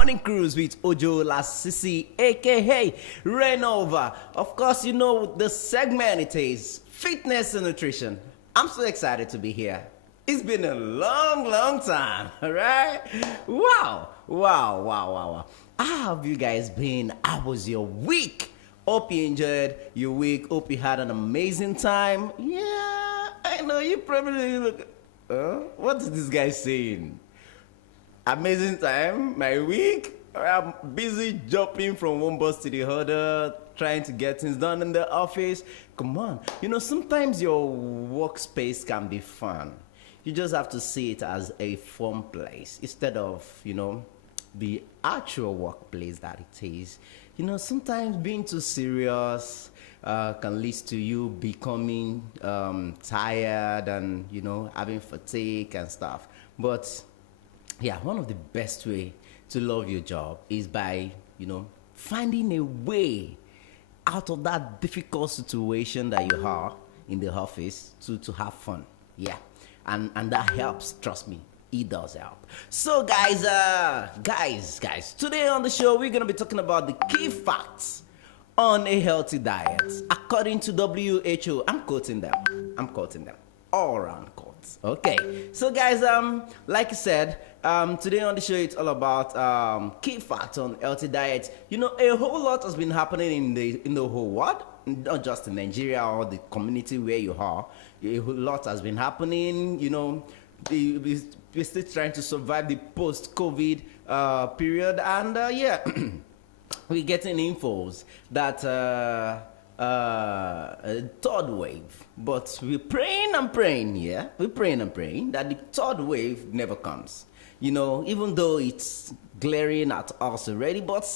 Morning cruise with Ojo Lasisi, aka Rainover. Of course, you know the segment it is fitness and nutrition. I'm so excited to be here. It's been a long time, right? Wow. How have you guys been? How was your week? Hope you enjoyed your week. Hope you had an amazing time. Yeah, I know you probably look. What is this guy saying? Amazing time, my week. I'm busy jumping from one bus to the other, trying to get things done in the office. Come on, sometimes your workspace can be fun. You just have to see it as a fun place instead of, the actual workplace that it is. Sometimes being too serious can lead to you becoming tired and, having fatigue and stuff. But yeah, one of the best way to love your job is by finding a way out of that difficult situation that you are in the office to have fun. Yeah, and that helps, trust me, it does help. So guys, today on the show we're gonna be talking about the key facts on a healthy diet according to WHO. I'm quoting them all around quotes. Okay, so guys, like I said, today on the show it's all about key facts on healthy diet. A whole lot has been happening in the whole world, not just in Nigeria or the community where you are. A whole lot has been happening. We're still trying to survive the post-COVID period, and yeah, we're getting infos that third wave, but we're praying and praying. Yeah, we're praying and praying that the third wave never comes. Even though it's glaring at us already, but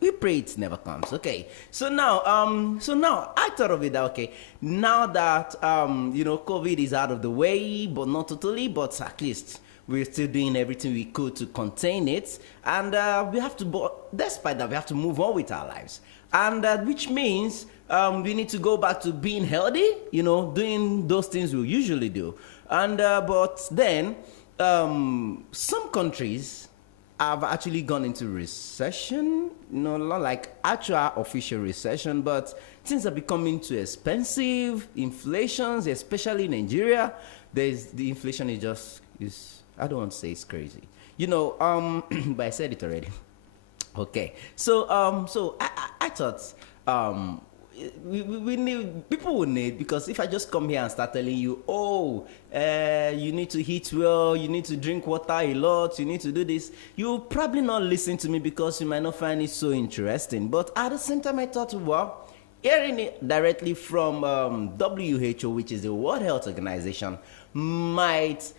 we pray it never comes. Okay, so now I thought of it that, okay, now that COVID is out of the way, but not totally, but at least we're still doing everything we could to contain it, and we have to, but despite that, we have to move on with our lives, and which means we need to go back to being healthy, doing those things we usually do, and but then some countries have actually gone into recession, not like actual official recession, but things are becoming too expensive. Inflations, especially in Nigeria, the inflation is I don't want to say it's crazy, but I said it already. Okay, so I thought we need, people will need, because if I just come here and start telling you, you need to eat well, you need to drink water a lot, you need to do this, you'll probably not listen to me because you might not find it so interesting. But at the same time, I thought, well, hearing it directly from WHO, which is the World Health Organization, might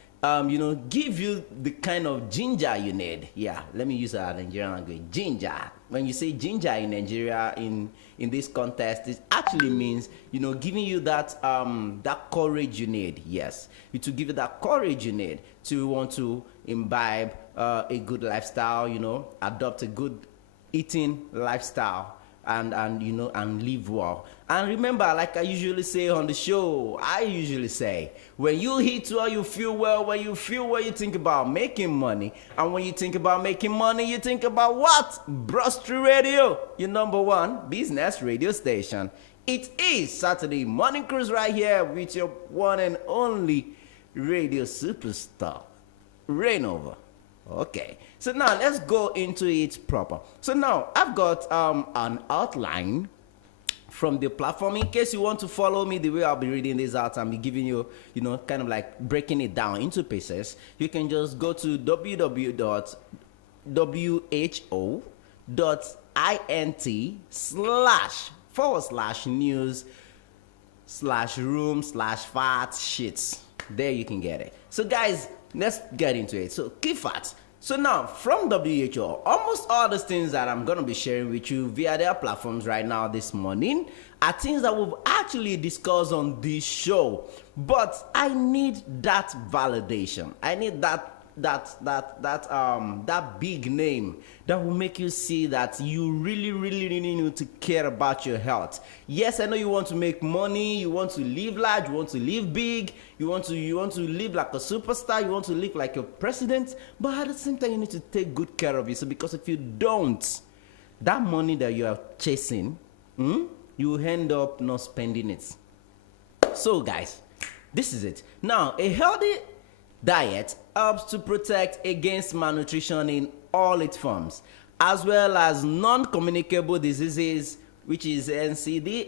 give you the kind of ginger you need. Yeah, let me use a Nigerian language. Ginger. When you say ginger in Nigeria, in this context, it actually means, giving you that courage you need. Yes, it will give you that courage you need to want to imbibe a good lifestyle, adopt a good eating lifestyle, and live well. And remember, like I usually say on the show, when you eat well, you feel well. When you feel well, you think about making money. And when you think about making money, you think about what? Breastfeeding Radio, your number one business radio station. It is Saturday Morning Cruise right here with your one and only radio superstar, Rainover. Okay, so now let's go into it proper. So now I've got an outline from the platform. In case you want to follow me the way I'll be reading this out and be giving you, kind of like breaking it down into pieces, you can just go to www.int//news/room/fat sheets. There you can get it. So guys, let's get into it. So key facts. So now, from WHO, almost all the things that I'm going to be sharing with you via their platforms right now this morning are things that we've actually discussed on this show. But I need that validation. I need that that big name that will make you see that you really need to care about your health. Yes, I know you want to make money, you want to live large, you want to live big, you want to live like a superstar, you want to live like a president, but at the same time you need to take good care of yourself, because if you don't, that money that you are chasing, you end up not spending it. So guys, this is it. Now, a healthy diet helps to protect against malnutrition in all its forms, as well as non-communicable diseases, which is NCDs,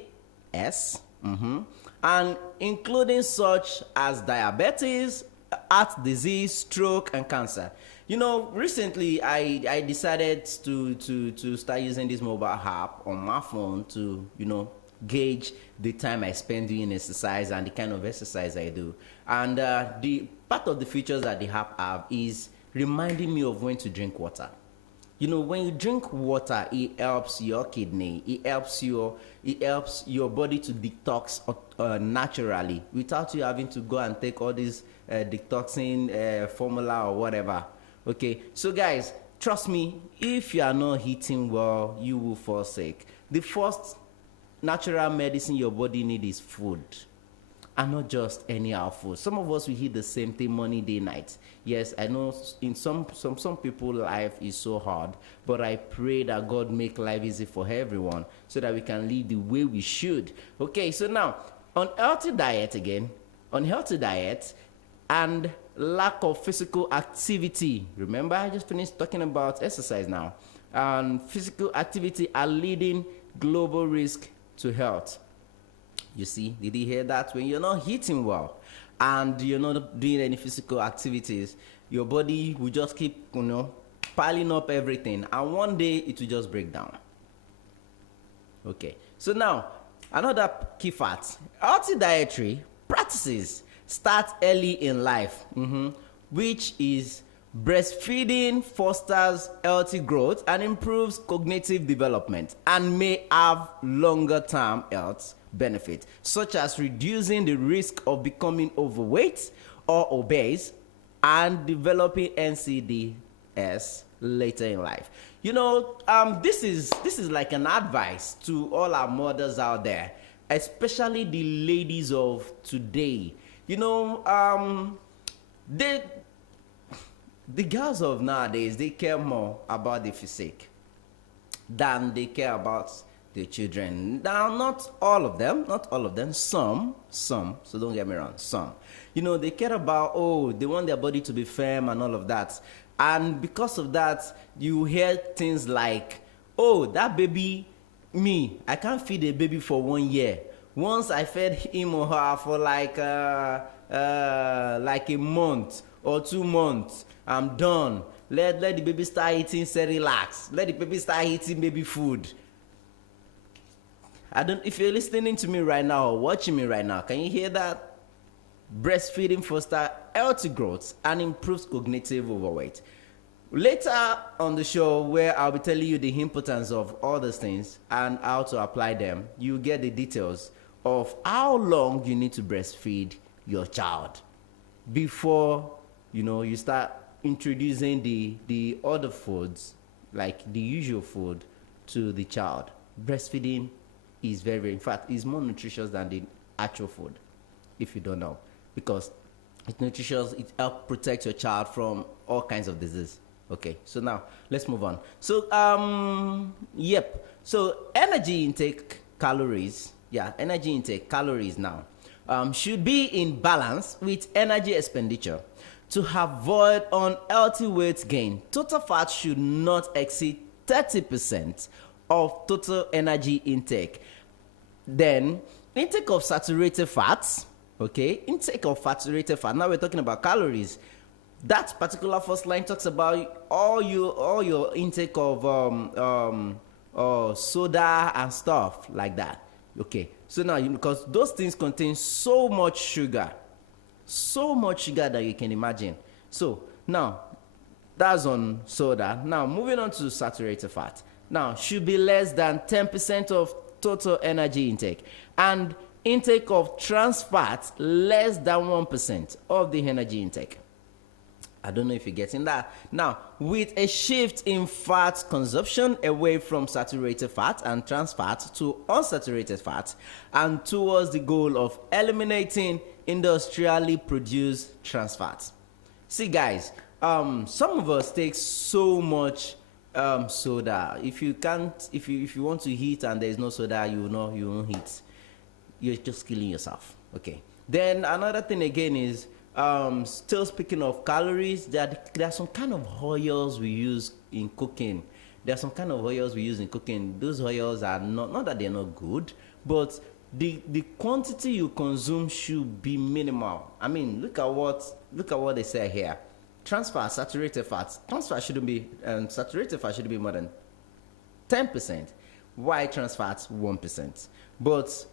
and including such as diabetes, heart disease, stroke, and cancer. You know, recently I decided to start using this mobile app on my phone to, gauge the time I spend doing exercise and the kind of exercise I do. And the part of the features that the app have is reminding me of when to drink water. You know, when you drink water, it helps your kidney, it helps your body to detox naturally, without you having to go and take all this detoxing formula or whatever. Okay, so guys, trust me, if you are not eating well, you will fall sick. The first natural medicine your body needs is food, and not just anyhow food. Some of us, we eat the same thing morning, day, night. Yes, I know in some people life is so hard, but I pray that God make life easy for everyone so that we can live the way we should. Okay, so now unhealthy diet and lack of physical activity. Remember, I just finished talking about exercise now. And physical activity are leading global risk to health. You see, did you hear that? When you're not eating well and you're not doing any physical activities, your body will just keep, piling up everything, and one day it will just break down. Okay, so now another key fact: healthy dietary practices start early in life, which is breastfeeding fosters healthy growth and improves cognitive development, and may have longer term health benefits, such as reducing the risk of becoming overweight or obese and developing NCDs later in life. This is like an advice to all our mothers out there, especially the ladies of today. The girls of nowadays, they care more about the physique than they care about the children. Now, not all of them, some, so don't get me wrong, some. They care about, they want their body to be firm and all of that. And because of that, you hear things like, that baby, I can't feed a baby for 1 year. Once I fed him or her for like a month or 2 months, I'm done. Let the baby start eating Cerelac. Let the baby start eating baby food. If you're listening to me right now or watching me right now, can you hear that? Breastfeeding fosters healthy growth and improves cognitive overweight. Later on the show, where I'll be telling you the importance of all those things and how to apply them, you get the details of how long you need to breastfeed your child before you start introducing the other foods, like the usual food, to the child. Breastfeeding is in fact, is more nutritious than the actual food, if you don't know, because it's nutritious. It helps protect your child from all kinds of disease. Okay, so now let's move on. So so energy intake calories now should be in balance with energy expenditure to avoid unhealthy weight gain. Total fat should not exceed 30% of total energy intake. Then intake of saturated fats. Intake of saturated fat. Now we're talking about calories. That particular first line talks about all your intake of soda and stuff like that. Okay, so now because those things contain so much sugar that you can imagine. So now that's on soda. Now moving on to saturated fat. Now should be less than 10% of total energy intake, and intake of trans fats less than 1% of the energy intake. I don't know if you're getting that. Now, with a shift in fat consumption away from saturated fat and trans fat to unsaturated fat, and towards the goal of eliminating industrially produced trans fat. See, guys, some of us take so much soda. If you can't, if you want to eat and there's no soda, you won't eat. You're just killing yourself. Okay. Then another thing again is, still speaking of calories, there are some kind of oils we use in cooking. There are some kind of oils we use in cooking. Those oils are not that they're not good, but the quantity you consume should be minimal. I mean, look at what they say here. Trans fat, saturated fat. Trans fat shouldn't be, saturated fat shouldn't be more than 10%. While trans fat 1%. But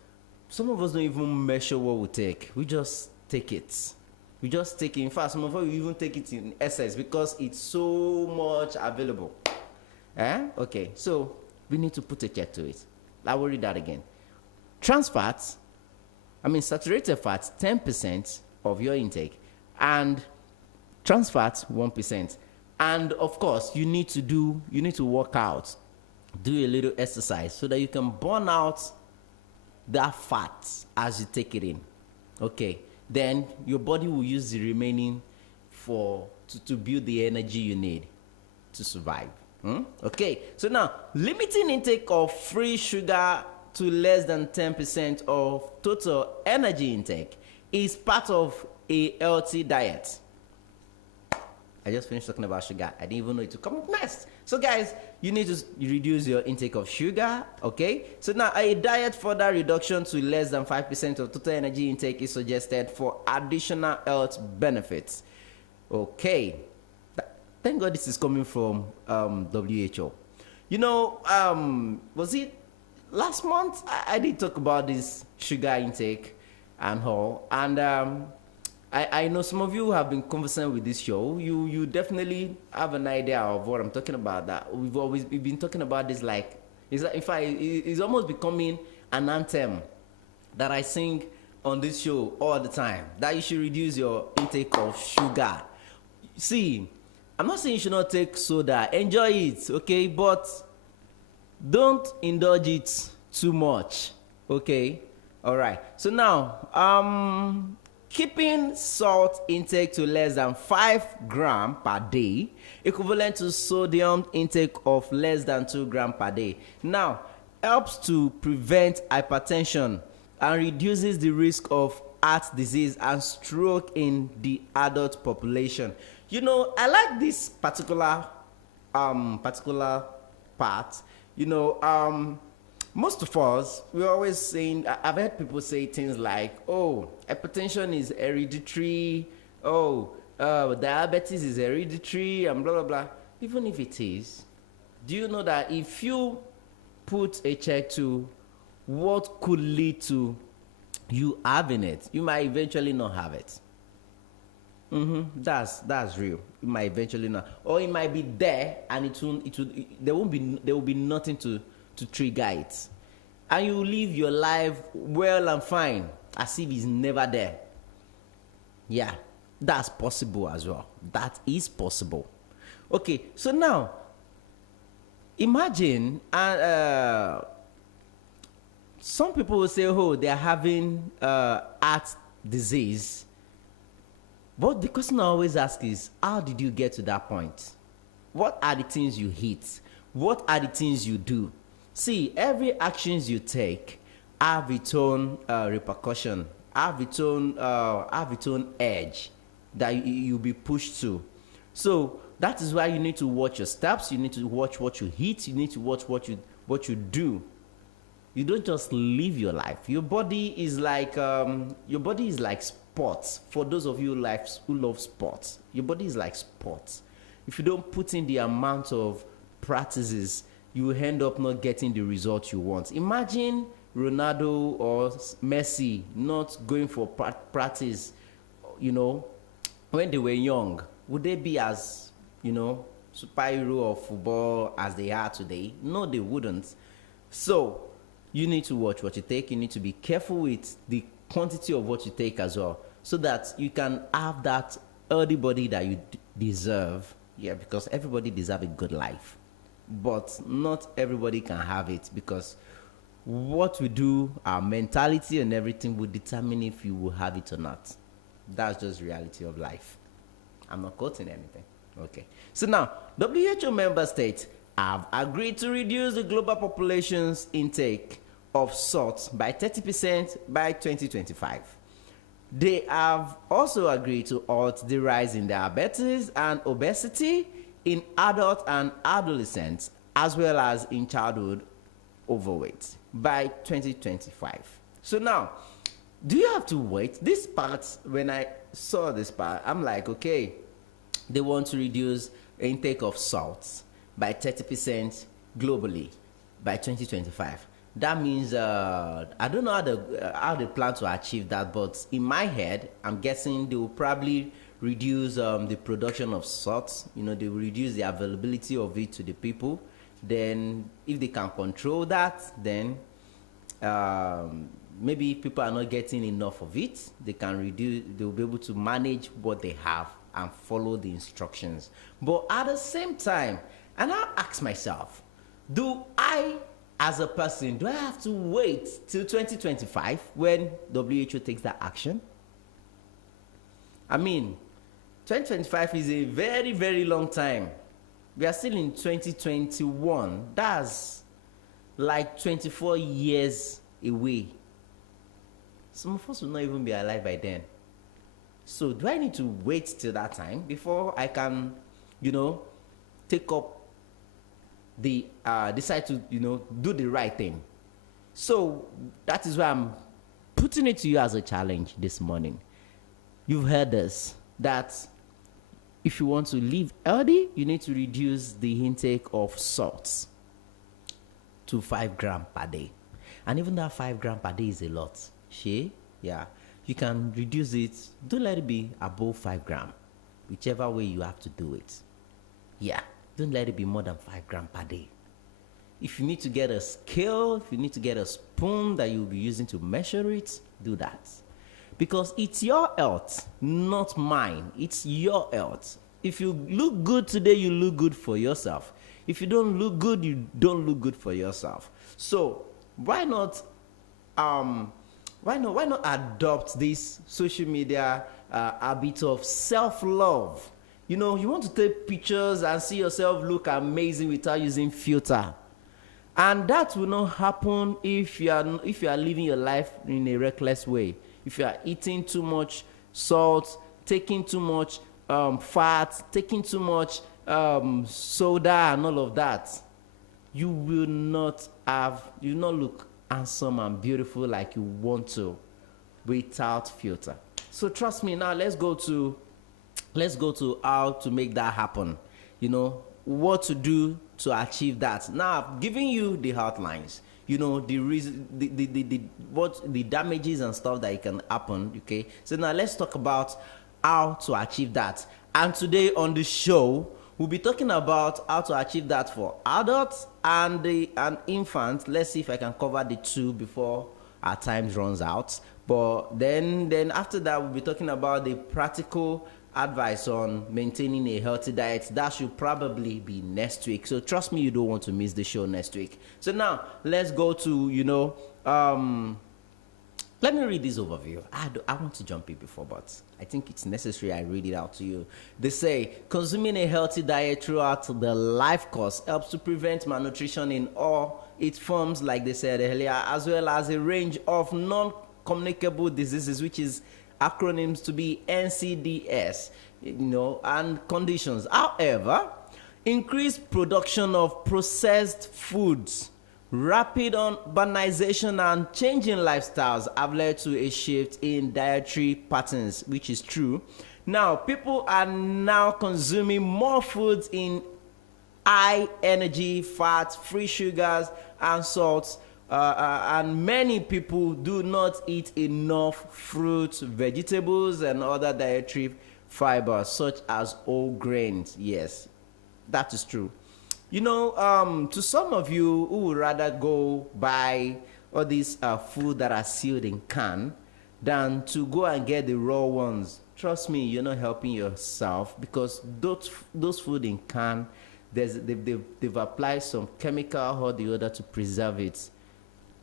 some of us don't even measure what we take. We just take it. We just take it. In fact, some of us even take it in excess because it's so much available. Okay, so we need to put a check to it. I will read that again. Trans fats, saturated fats, 10% of your intake, and trans fats, 1%. And of course, you need to work out, do a little exercise so that you can burn out that fat as you take it in. Okay, then your body will use the remaining to build the energy you need to survive. Okay, so now limiting intake of free sugar to less than 10% of total energy intake is part of a healthy diet. I just finished talking about sugar. I didn't even know it would come up next. So guys, you need to reduce your intake of sugar, okay? So now a diet further reduction to less than 5% of total energy intake is suggested for additional health benefits. Okay. Thank God this is coming from WHO. Was it last month? I did talk about this sugar intake and all. And I know some of you have been conversant with this show. You definitely have an idea of what I'm talking about. That we've been talking about this, like, it's almost becoming an anthem that I sing on this show all the time. That you should reduce your intake of sugar. See, I'm not saying you should not take soda. Enjoy it, okay? But don't indulge it too much, okay? All right. So now, keeping salt intake to less than 5 grams per day, equivalent to sodium intake of less than 2 grams per day. Now, helps to prevent hypertension and reduces the risk of heart disease and stroke in the adult population. I like this particular part. Most of us, we're always saying, I've heard people say things like, oh, hypertension is hereditary, diabetes is hereditary, and blah, blah, blah. Even if it is, do you know that if you put a check to what could lead to you having it, you might eventually not have it? That's real. It might eventually not, or it might be there, and there will be nothing to trigger it, and you live your life well and fine as if it's never there. Yeah, that's possible as well. That is possible. Okay, so now imagine, some people will say, oh, they're having heart disease. But the question I always ask is, how did you get to that point? What are the things you eat? What are the things you do? See, every actions you take have its own repercussion, have its own edge that you'll be pushed to. So that is why you need to watch your steps. You need to watch what you eat. You need to watch what you do. You don't just live your life. Your body is like sports. For those of you who love sports, your body is like sports. If you don't put in the amount of practices, you will end up not getting the result you want. Imagine Ronaldo or Messi not going for practice, when they were young. Would they be as, superhero of football as they are today? No, they wouldn't. So you need to watch what you take. You need to be careful with the quantity of what you take as well, so that you can have that healthy body that you deserve, yeah, because everybody deserves a good life, but not everybody can have it, because what we do, our mentality and everything will determine if you will have it or not. That's just reality of life. I'm not quoting anything. Okay. So now, WHO member states have agreed to reduce the global population's intake of salt by 30% by 2025. They have also agreed to halt the rise in diabetes and obesity in adults and adolescents, as well as in childhood overweight by 2025. So now, do you have to wait? This part, when I saw this part, I'm like, okay, they want to reduce intake of salt by 30% globally by 2025. That means I don't know how they plan to achieve that, but in my head, I'm guessing they will probably reduce the production of salt. You know, they will reduce the availability of it to the people. Then, if they can control that, then maybe if people are not getting enough of it, they can reduce. They will be able to manage what they have and follow the instructions. But at the same time, and I ask myself, do I, as a person, do I have to wait till 2025 when WHO takes that action? I mean, 2025 is a very, very long time. We are still in 2021. That's like 24 years away. Some of us will not even be alive by then. So do I need to wait till that time before I can, take up decide to, do the right thing? So that is why I'm putting it to you as a challenge this morning. You've heard this, that if you want to live healthy, you need to reduce the intake of salt to 5 grams per day. And even that 5 grams per day is a lot. Yeah. You can reduce it. Don't let it be above 5 grams. Whichever way you have to do it. Yeah. Don't let it be more than 5 grams per day. If you need to get a scale, if you need to get a spoon that you'll be using to measure it, do that. Because it's your health, not mine. It's your health. If you look good today, you look good for yourself. If you don't look good, you don't look good for yourself. So why not adopt this social media habit of self-love? You want to take pictures and see yourself look amazing without using filter. And that will not happen if you are living your life in a reckless way. If you are eating too much salt, taking too much fat, taking too much soda and all of that, you will not look handsome and beautiful like you want to without filter. So trust me. Now let's go to how to make that happen. What to do to achieve that. Now I've given you the outlines. The reason, the damages and stuff that it can happen. Okay. So now let's talk about how to achieve that. And today on the show, we'll be talking about how to achieve that for adults and infants. Let's see if I can cover the two before our time runs out. But then after that, we'll be talking about the practical advice on maintaining a healthy diet. That should probably be next week. So trust me, you don't want to miss the show next week. So now let's go to, let me read this overview. I want to jump in before, but I think it's necessary I read it out to you. They say, consuming a healthy diet throughout the life course helps to prevent malnutrition in all its forms, like they said earlier, as well as a range of non-communicable diseases, which is acronyms to be NCDs, and conditions. However, increased production of processed foods, rapid urbanization, and changing lifestyles have led to a shift in dietary patterns, which is true. Now, people are now consuming more foods in high energy, fat, free sugars, and salts. And many people do not eat enough fruits, vegetables, and other dietary fibers, such as whole grains. Yes, that is true. To some of you who would rather go buy all these food that are sealed in can than to go and get the raw ones, trust me, you're not helping yourself, because those food in can, they've applied some chemical or the other to preserve it.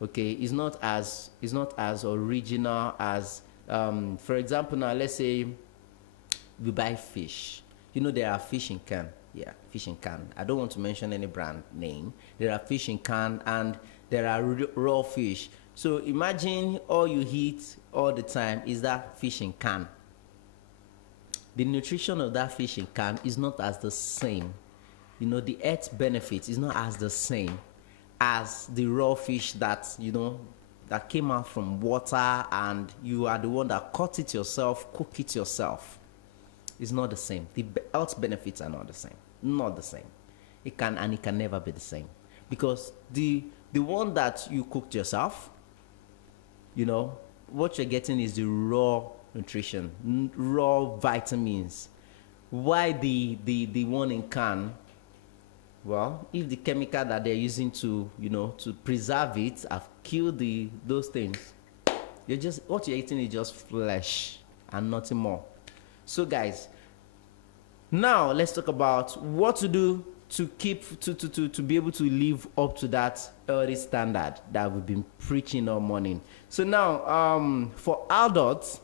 Okay, it's not as original as, for example, now let's say we buy fish. There are fish in can. Yeah, fish in can. I don't want to mention any brand name. There are fish in can, and there are raw fish. So imagine all you eat all the time is that fish in can. The nutrition of that fish in can is not as the same. The health benefits is not as the same as the raw fish that came out from water, and you are the one that caught it yourself, cook it yourself. It's not the same. The health benefits are not the same. Not the same. It can never be the same, because the one that you cooked yourself, what you're getting is the raw nutrition, raw vitamins. Why the one in can? Well, if the chemical that they're using to preserve it have killed those things, what you're eating is just flesh and nothing more. So guys, now let's talk about what to do to be able to live up to that healthy standard that we've been preaching all morning. So now, for adults,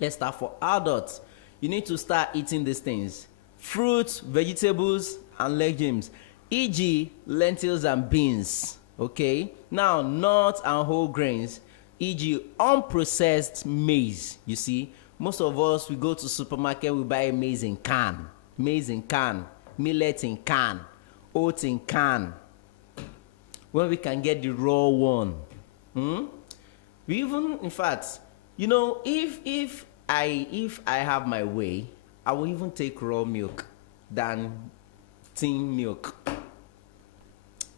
let's start. For adults, you need to start eating these things: fruits, vegetables, and legumes, e.g. lentils and beans. Okay, now nuts and whole grains, e.g. unprocessed maize. You see, most of us, we go to supermarket, we buy maize in can, millet in can, oats in can, when we can get the raw one. We even, in fact, if I have my way, I will even take raw milk than tin milk.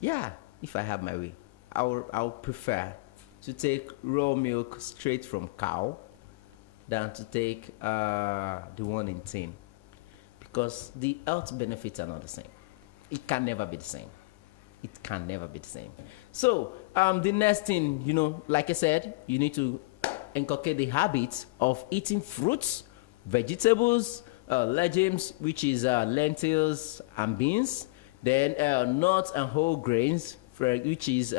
Yeah, if I have my way, I'll prefer to take raw milk straight from cow than to take the one in tin, because the health benefits are not the same. It can never be the same. It can never be the same. So the next thing, like I said, you need to inculcate the habit of eating fruits, vegetables, legumes, which is lentils and beans, then nuts and whole grains, which is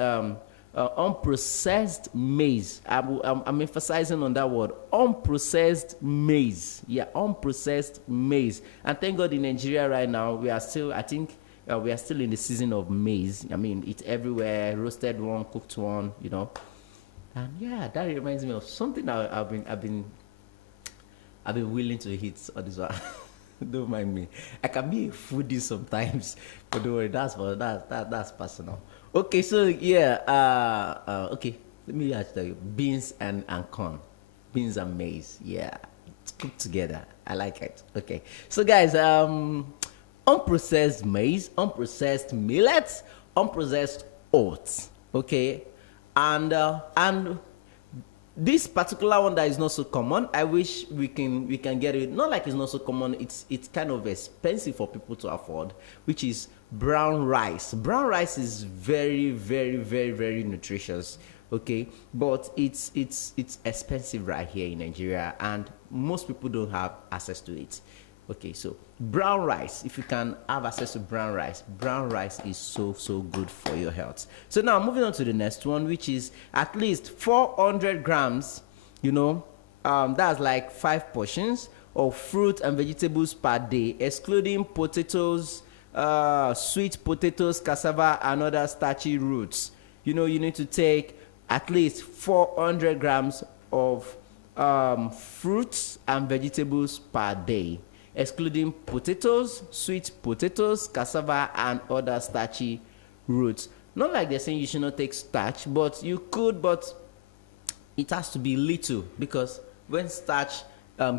unprocessed maize. I'm emphasizing on that word, unprocessed maize. Yeah, unprocessed maize. And thank God in Nigeria right now, we are still, I think, we are still in the season of maize. I mean, it's everywhere, roasted one, cooked one, And yeah, that reminds me of something I've been willing to eat on this one. Don't mind me. I can be a foodie sometimes, but don't worry, that's personal. Okay, so yeah, okay. Let me tell you, beans and corn, beans and maize. Yeah, it's cooked together. I like it. Okay, so guys, unprocessed maize, unprocessed millets, unprocessed oats. Okay, and this particular one that is not so common, I wish we can get it. Not like it's not so common, it's kind of expensive for people to afford, which is brown rice. Brown rice is very, very, very, very nutritious. Okay, but it's expensive right here in Nigeria, and most people don't have access to it. Okay, so brown rice, if you can have access to brown rice is so good for your health. So now moving on to the next one, which is at least 400 grams, that's like 5 portions of fruit and vegetables per day, excluding potatoes, sweet potatoes, cassava, and other starchy roots. You need to take at least 400 grams of fruits and vegetables per day, excluding potatoes, sweet potatoes, cassava, and other starchy roots. Not like they're saying you should not take starch, but you could, but it has to be little, because when starch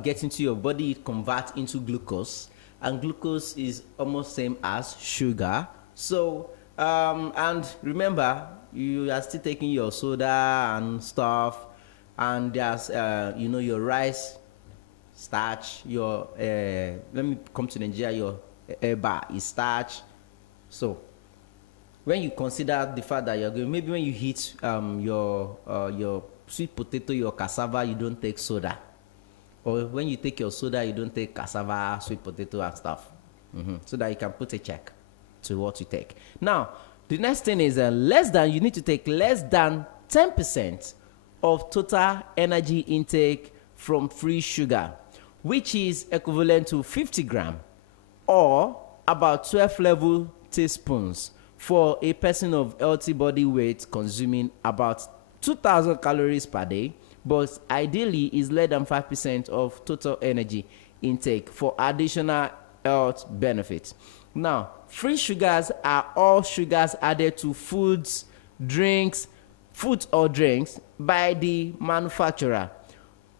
gets into your body, it converts into glucose, and glucose is almost same as sugar. So, and remember, you are still taking your soda and stuff, and there's, your rice starch, your let me come to Nigeria, your eba is starch. So when you consider the fact that you're going, maybe when you eat your sweet potato, your cassava, you don't take soda, Or when you take your soda, you don't take cassava, sweet potato, and stuff. So that you can put a check to what you take. Now, the next thing is you need to take less than 10% of total energy intake from free sugar, which is equivalent to 50 gram or about 12 level teaspoons for a person of healthy body weight consuming about 2,000 calories per day, but ideally is less than 5% of total energy intake for additional health benefits. Now, free sugars are all sugars added to foods or drinks by the manufacturer,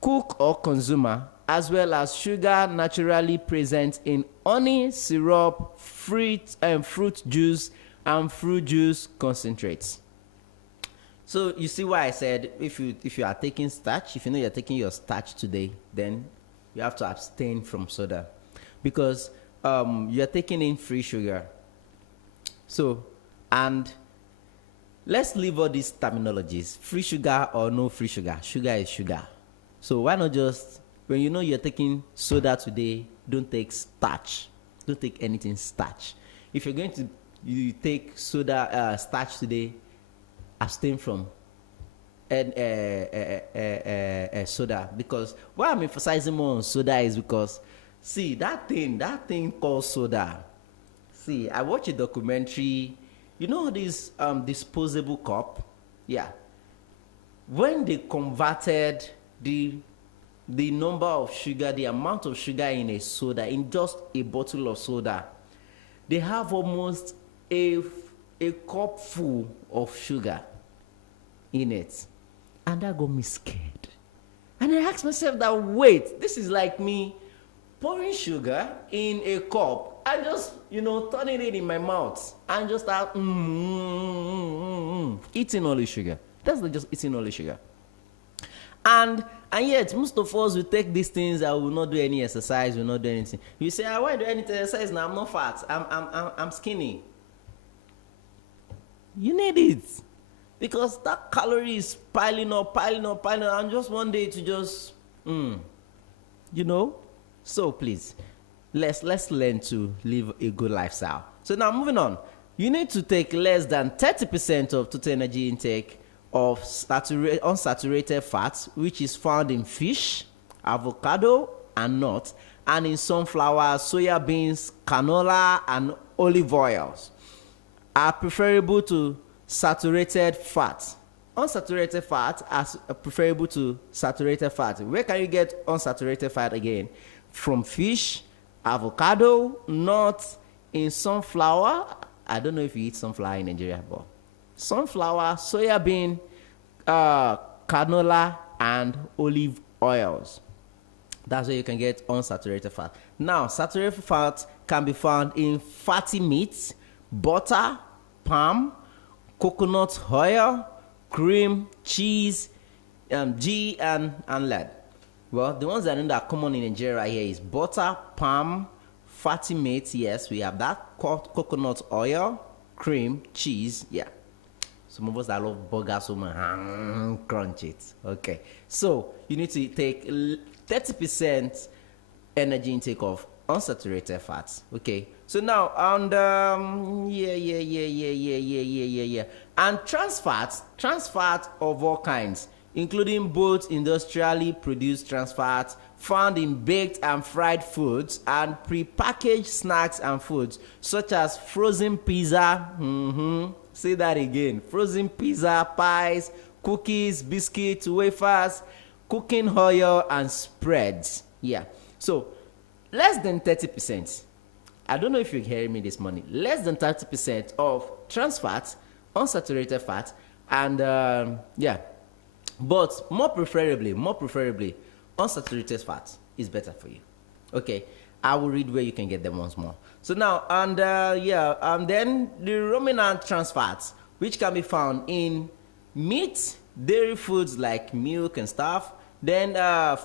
cook or consumer, as well as sugar naturally present in honey, syrup, fruit juice, and fruit juice concentrates. So you see why I said if you are taking starch, if you know you're taking your starch today, then you have to abstain from soda, because you're taking in free sugar. So, and let's leave all these terminologies, free sugar or no free sugar. Sugar is sugar. So why not just, when you know you're taking soda today, don't take starch. Don't take anything starch. If you're going to you take soda starch today, abstain from soda. Because why I'm emphasizing more on soda is because, see, that thing called soda. See, I watched a documentary. You know this disposable cup? Yeah. When they converted the number of sugar, the amount of sugar in a soda, in just a bottle of soda, they have almost a cup full of sugar in it. And that got me scared. And I asked myself that, wait, this is like me pouring sugar in a cup and just, turning it in my mouth and just start eating all the sugar. That's like just eating all the sugar. And yet, most of us will take these things and will not do any exercise, will not do anything. You say, why do I need to exercise now? I'm not fat. I'm skinny. You need it. Because that calorie is piling up, and just one day to just, So please, let's learn to live a good lifestyle. So now moving on. You need to take less than 30% of total energy intake of unsaturated fats, which is found in fish, avocado, and nuts, and in sunflower, soya beans, canola, and olive oils, are preferable to saturated fat. Unsaturated fat are preferable to saturated fat. Where can you get unsaturated fat again? From fish, avocado, nuts, in sunflower. I don't know if you eat sunflower in Nigeria, but sunflower, soya bean, canola, and olive oils. That's where you can get unsaturated fat. Now, saturated fat can be found in fatty meats, butter, palm, coconut oil, cream, cheese, ghee, and lead. Well, the ones that I know that are common in Nigeria right here is butter, palm, fatty meat. Yes, we have that. Coconut oil, cream, cheese. Yeah. Some of us that love burgers so much, crunch it. Okay. So you need to take 30% energy intake of unsaturated fats. Okay. So now, and and trans fats of all kinds, including both industrially produced trans fats found in baked and fried foods and prepackaged snacks and foods, such as frozen pizza. Say that again. Frozen pizza, pies, cookies, biscuits, wafers, cooking oil, and spreads. Yeah. So less than 30%. I don't know if you're hearing me this morning. Less than 30% of trans fats, unsaturated fat, and but more preferably, unsaturated fat is better for you. Okay, I will read where you can get them once more. So now, and then the ruminant trans fats, which can be found in meat, dairy foods like milk and stuff. Then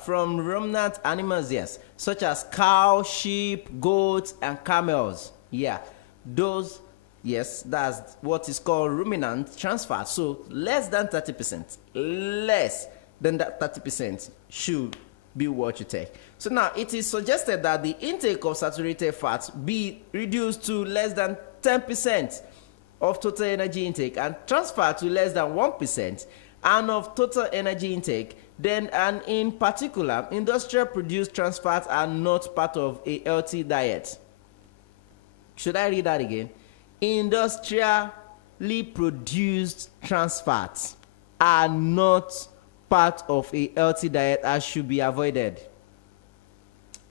from ruminant animals, yes, such as cow, sheep, goats, and camels. Yeah, those, yes, that's what is called ruminant trans fat. So less than 30%, less than that 30% should be what you take. So now it is suggested that the intake of saturated fats be reduced to less than 10% of total energy intake and transferred to less than 1% and of total energy intake. Then, and in particular, industrial produced trans fats are not part of a healthy diet. Should I read that again? Industrially produced trans fats are not part of a healthy diet and should be avoided.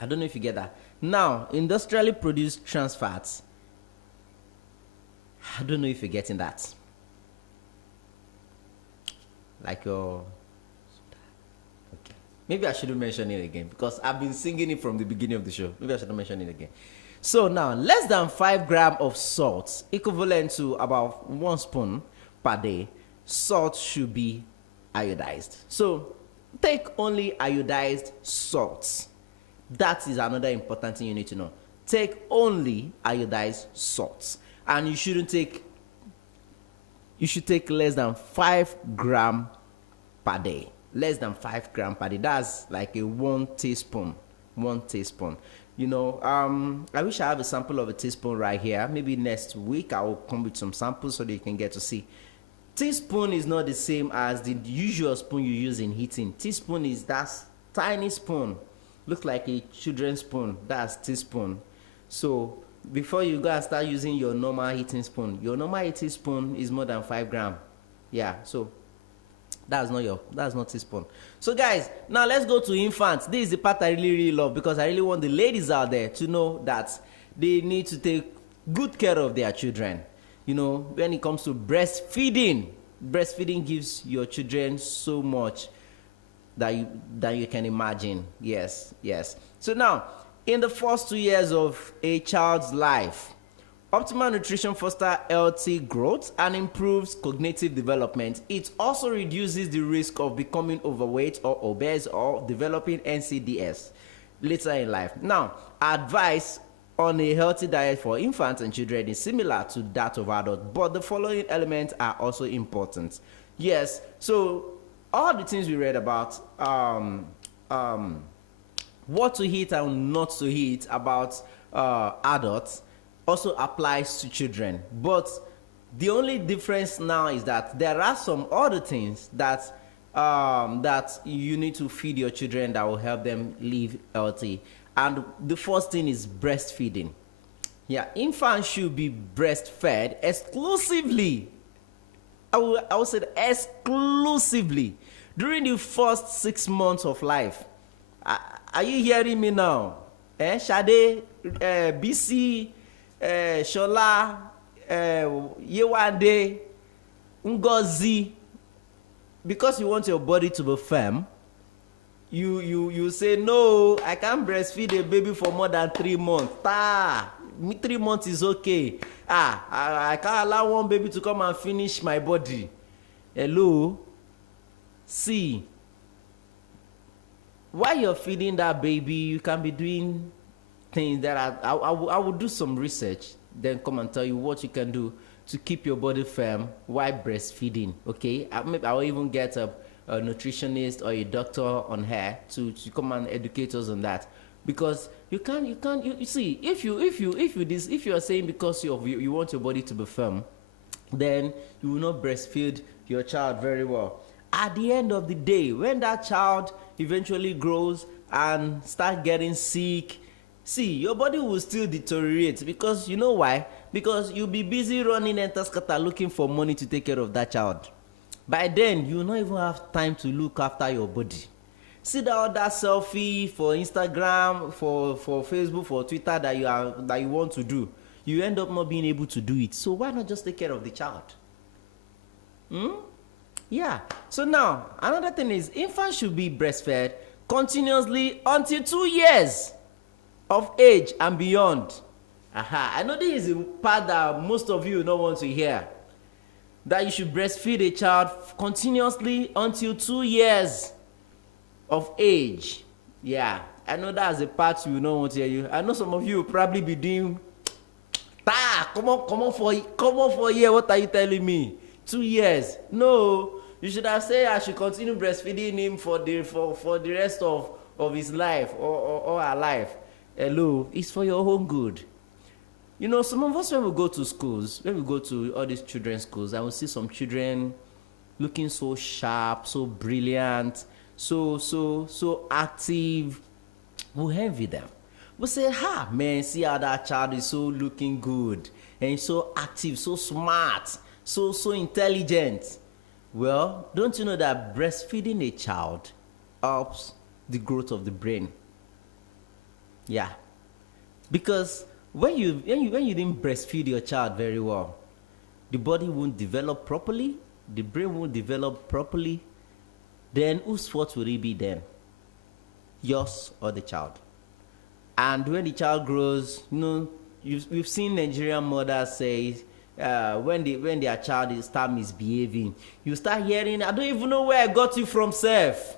I don't know if you get that. Now, industrially produced trans fats, I don't know if you're getting that. Like your... Okay. Maybe I shouldn't mention it again because I've been singing it from the beginning of the show. Maybe I shouldn't mention it again. So now, less than 5 grams of salt, equivalent to about 1 spoon per day, salt should be iodized. So take only iodized salts. That is another important thing you need to know. Take only iodized salts. And you should take less than 5 grams per day. Less than 5 grams per day. That's like a 1 teaspoon. 1 teaspoon. You know, I wish I have a sample of a teaspoon right here. Maybe next week I will come with some samples so that you can get to see. Teaspoon is not the same as the usual spoon you use in heating. Teaspoon is that tiny spoon. Looks like a children's spoon. That's teaspoon. So before you go and start using your normal eating spoon, your normal eating spoon is more than 5 grams. Yeah, so that's not teaspoon. So guys, now let's go to infants. This is the part I really love because I really want the ladies out there to know that they need to take good care of their children. You know, when it comes to breastfeeding gives your children so much that you can imagine. Yes. So now, in the first 2 years of a child's life, optimal nutrition fosters healthy growth and improves cognitive development. It also reduces the risk of becoming overweight or obese or developing NCDs later in life. Now, advice on a healthy diet for infants and children is similar to that of adults, but the following elements are also important. Yes, so all the things we read about, what to eat and not to eat about adults also applies to children. But the only difference now is that there are some other things that you need to feed your children that will help them live healthy. And the first thing is breastfeeding. Yeah, infants should be breastfed exclusively. I would say exclusively during the first 6 months of life. Are you hearing me now? Shade, BC, Shola, Yewande, Ngozi. Because you want your body to be firm, you say, no, I can't breastfeed a baby for more than 3 months. 3 months is okay. I can't allow one baby to come and finish my body. Hello? See, while you're feeding that baby, you can be doing things that I will do some research, then come and tell you what you can do to keep your body firm while breastfeeding. Okay, maybe I will even get a nutritionist or a doctor on here to come and educate us on that, because you see, if you are saying because you want your body to be firm, then you will not breastfeed your child very well. At the end of the day, when that child eventually grows and start getting sick, see, your body will still deteriorate, because you know why? Because you'll be busy running enter-scatter looking for money to take care of that child. By then, you will not even have time to look after your body. See that selfie for Instagram, for Facebook, for Twitter that you want to do. You end up not being able to do it. So why not just take care of the child? Yeah. So now, another thing is, infants should be breastfed continuously until 2 years of age and beyond. I know this is a part that most of you don't want to hear. That you should breastfeed a child continuously until 2 years of age. Yeah, I know that's a part you don't want to hear. I know some of you will probably be doing, come on for a year. What are you telling me? 2 years? No, you should have said I should continue breastfeeding him for the rest of of his life or her life, hello, it's for your own good. You know, some of us, when we go to schools, when we go to all these children's schools, I will see some children looking so sharp, so brilliant, so active. We envy them. We say, ha, man, see how that child is so looking good and so active, so smart, so intelligent. Well, don't you know that breastfeeding a child helps the growth of the brain? Yeah. Because when you didn't breastfeed your child very well, the body won't develop properly, the brain won't develop properly. Then whose fault will it be then? Yours or the child? And when the child grows, you know, we've seen Nigerian mothers say, when their child is start misbehaving, you start hearing, I don't even know where I got you from, self.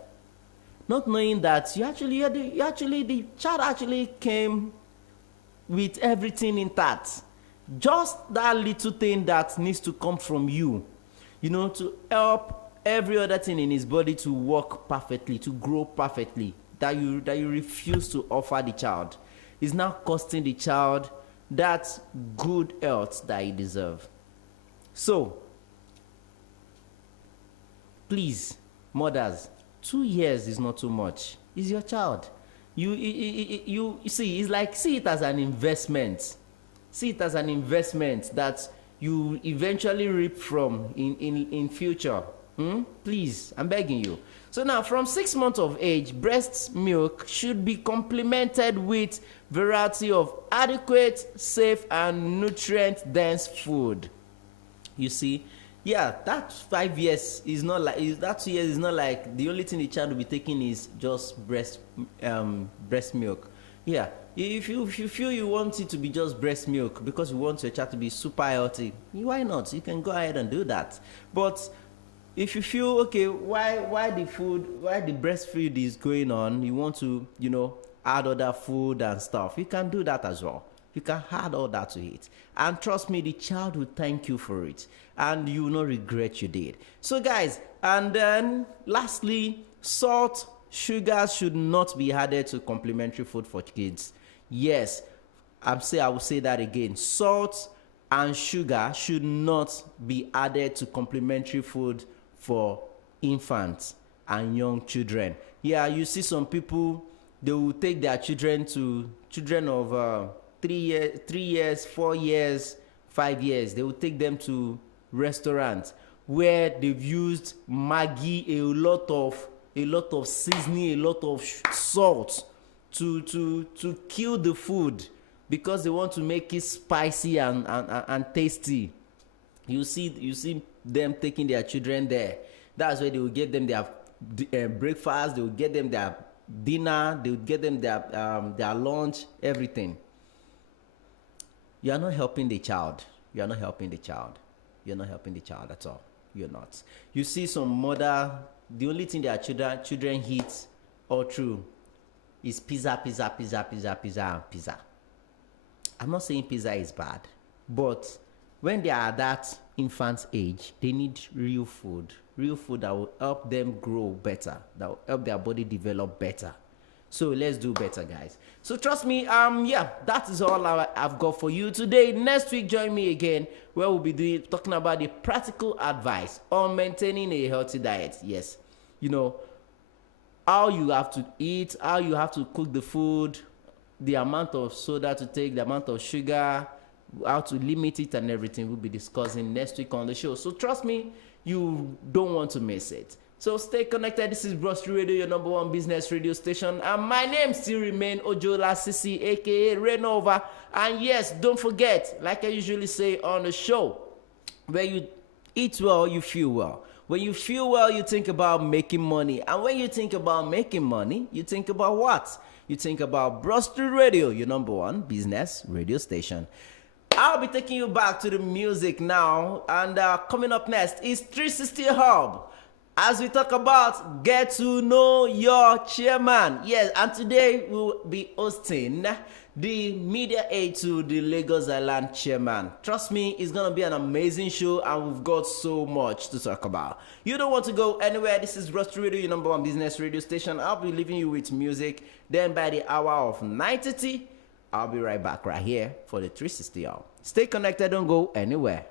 Not knowing that the child actually came with everything intact. Just that little thing that needs to come from you, you know, to help every other thing in his body to work perfectly, to grow perfectly, that you refuse to offer the child, is now costing the child that good health that he deserves. So, please, mothers, 2 years is not too much. It's your child. You see, it's like, see it as an investment. See it as an investment that you eventually reap from in future. Please, I'm begging you. So now, from 6 months of age, breast milk should be complemented with variety of adequate, safe, and nutrient-dense food. You see, yeah, that 5 years is not like, that 2 years is not like the only thing the child will be taking is just breast milk. Yeah, if you feel you want it to be just breast milk because you want your child to be super healthy, why not? You can go ahead and do that. But if you feel, okay, why the breastfeed is going on, you want to, you know, add other food and stuff, you can do that as well. You can add all that to it. And trust me, the child will thank you for it. And you will not regret you did. So guys, and then lastly, salt, sugar should not be added to complementary food for kids. Yes, I will say that again. Salt and sugar should not be added to complementary food for infants and young children. Yeah, you see some people, they will take their children of 3 years, 4 years, 5 years. They will take them to restaurants where they've used Maggi, a lot of seasoning, a lot of salt to kill the food because they want to make it spicy and tasty. You see them taking their children there. That's where they will get them their breakfast, they will get them their dinner, they will get them their lunch, everything. You are not helping the child. You are not helping the child. You're not helping the child at all. You're not. You see some mother, the only thing their children eat all through is pizza. I'm not saying pizza is bad, but when they are at that infant age, they need real food that will help them grow better, that will help their body develop better. So let's do better, guys. So trust me, yeah, that is all I've got for you today. Next week, join me again where we'll be talking about the practical advice on maintaining a healthy diet. Yes, you know, how you have to eat, how you have to cook the food, the amount of soda to take, the amount of sugar, how to limit it, and everything we'll be discussing next week on the show. So trust me, you don't want to miss it. So stay connected. This is Breastfeeding Radio, your number one business radio station. And my name still remains Ojola Sisi, aka Renova. And yes, don't forget, like I usually say on the show, where you eat well, you feel well. When you feel well, you think about making money. And when you think about making money, you think about what? You think about Breastfeeding Radio, your number one business radio station. I'll be taking you back to the music now. And coming up next is 360 Hub. as we talk about get to know your chairman. Yes, and today we'll be hosting the media aide to the Lagos Island chairman. Trust me, it's gonna be an amazing show and we've got so much to talk about. You don't want to go anywhere. This is Rust Radio, your number one business radio station. I'll be leaving you with music. Then by the hour of 9:30, I'll be right back right here for the 360 hour. Stay connected, don't go anywhere.